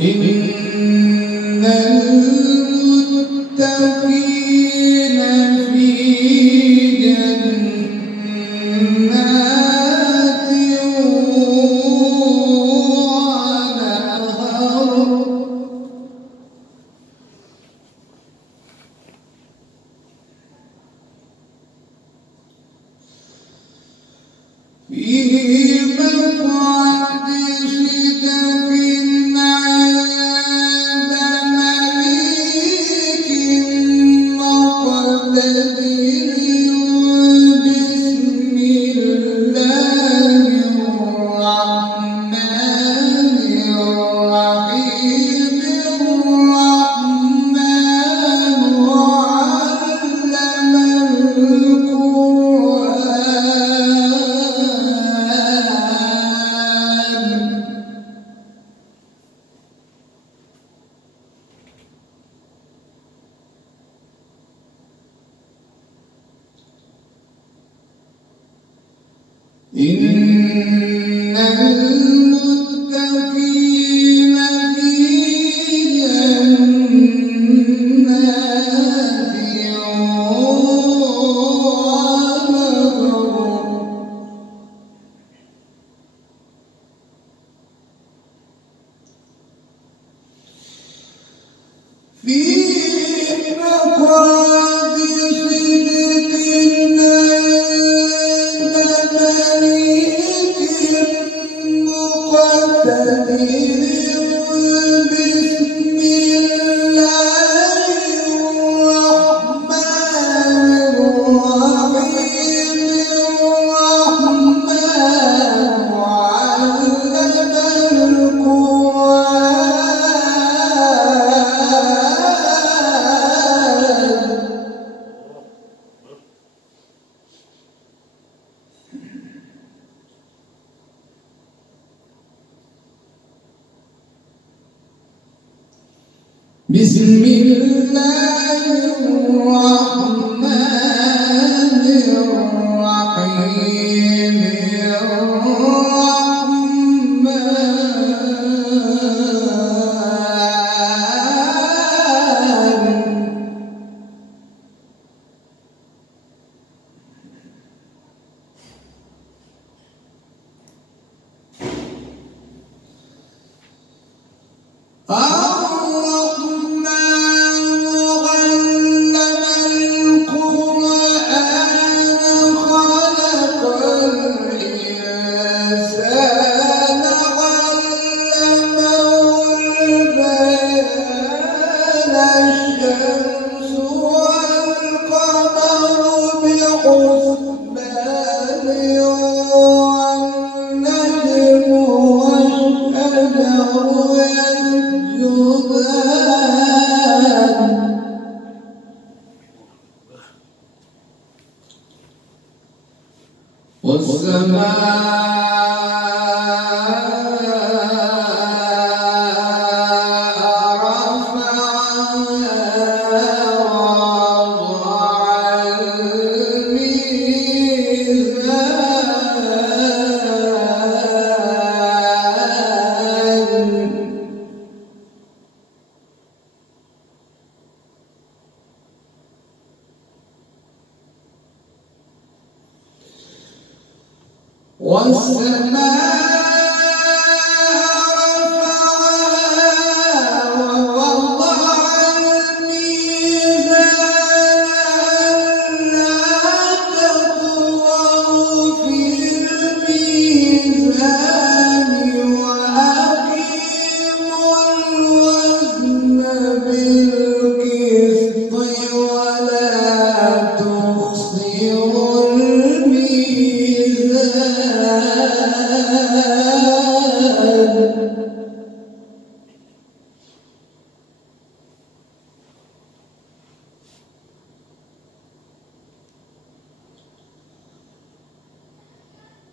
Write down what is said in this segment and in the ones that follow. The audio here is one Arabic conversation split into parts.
إن المتقين في جنات ونهر في مقعد صدق عند مليك مقتدر بسم الله الرحمن الرحيم الرحمن علم إن المتقين في جنات ونهر في مقعد صدق بسم الله الرحمن الرحيم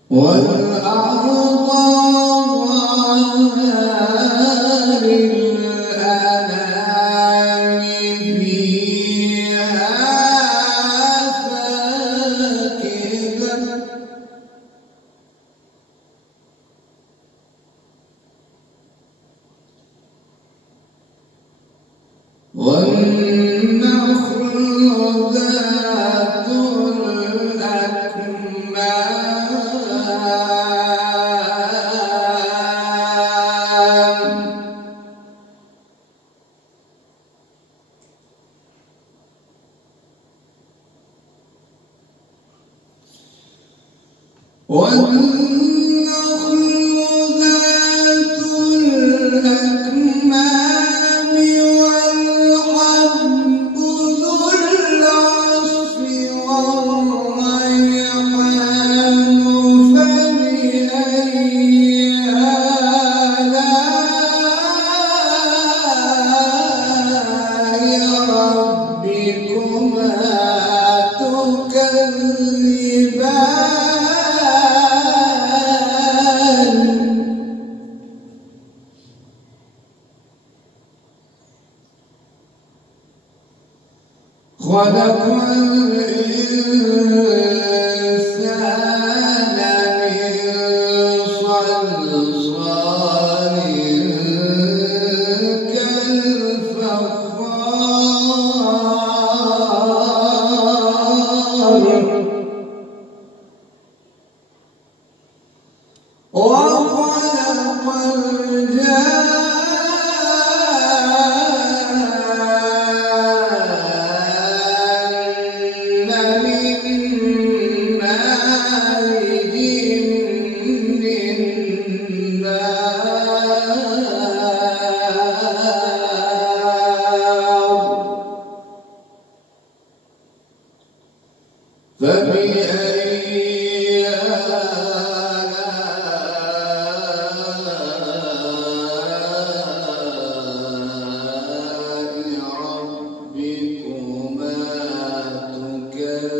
والأرض وضعها للأنام فيها فاكهة والنخل ذات الأكمام والنخل ذات الأكمام والحب ذو العصف والريحان فبأي آلاء ربكما تكذبان خلق الإنسان من صلصال كالفخار وخلق الجان من مارج من نار فبأي آلاء ربكما تكذبان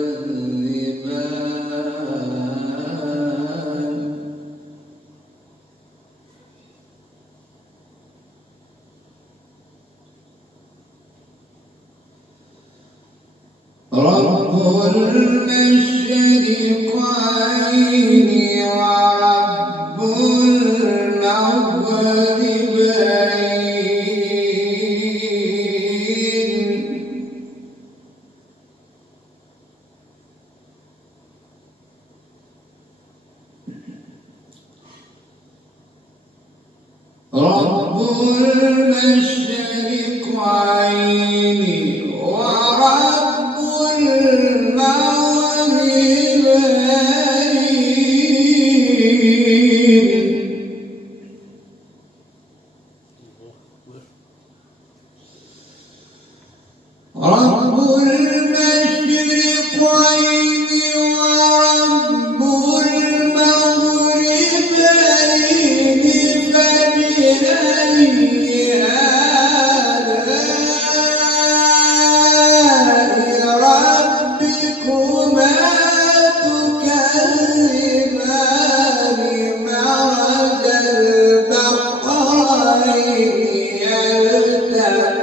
رب المشرقين ورب المغربين رب المشرقين ورب المغربين رب المشرقين ورب المغربين فبأي آلاء ربكما تكذبان مرج البحرين يلتقيان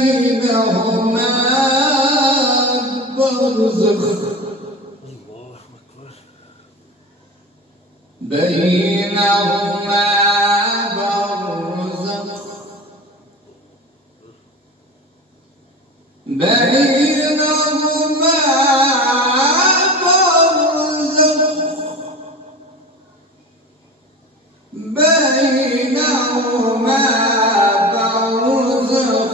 بينهما برزخ بينهما برزخ بينهما برزخ بينهما برزخ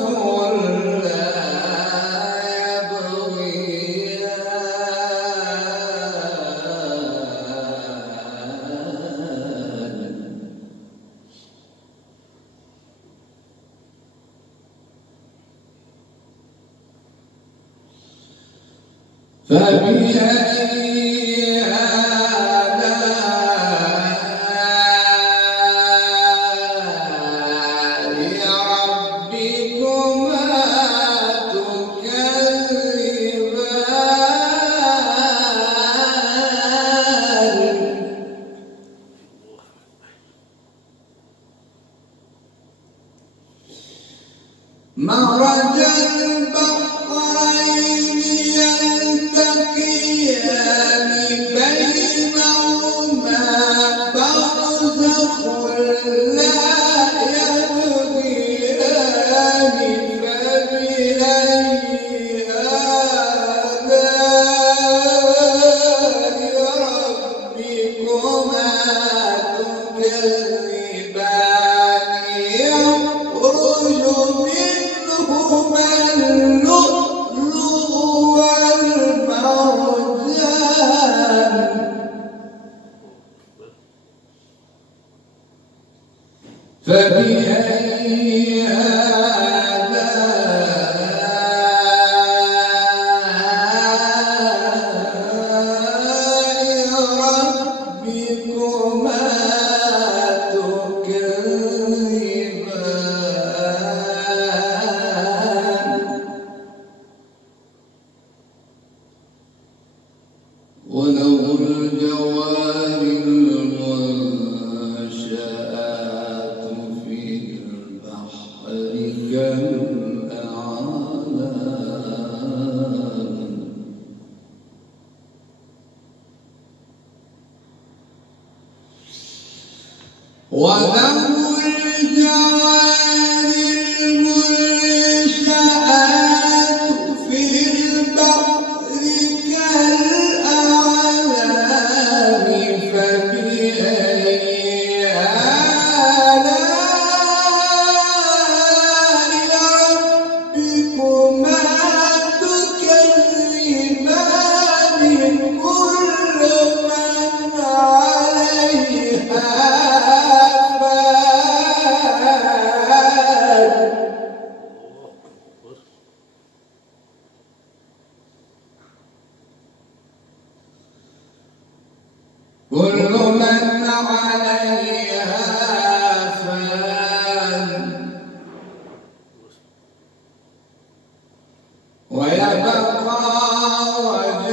لا يبغيان فبأي آلاء ربكما تكذبان مرج البحرين يلتقيان بينهما برزخ لا يبغيان فبأي آلاء ربكما تكذبان يخرج منهما اللؤلؤ والمرجان فبأي آلاء ربكما تكذبان وله الجوار المنشآت في البحر كالأعلام وله الجوار المنشآت في البحر كالأعلام فبأي آلاء ربكما تكذبان كل من عليها كل من عليها فان ويبقى وجه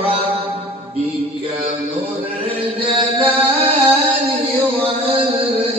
ربك ذو الجلال والإكرام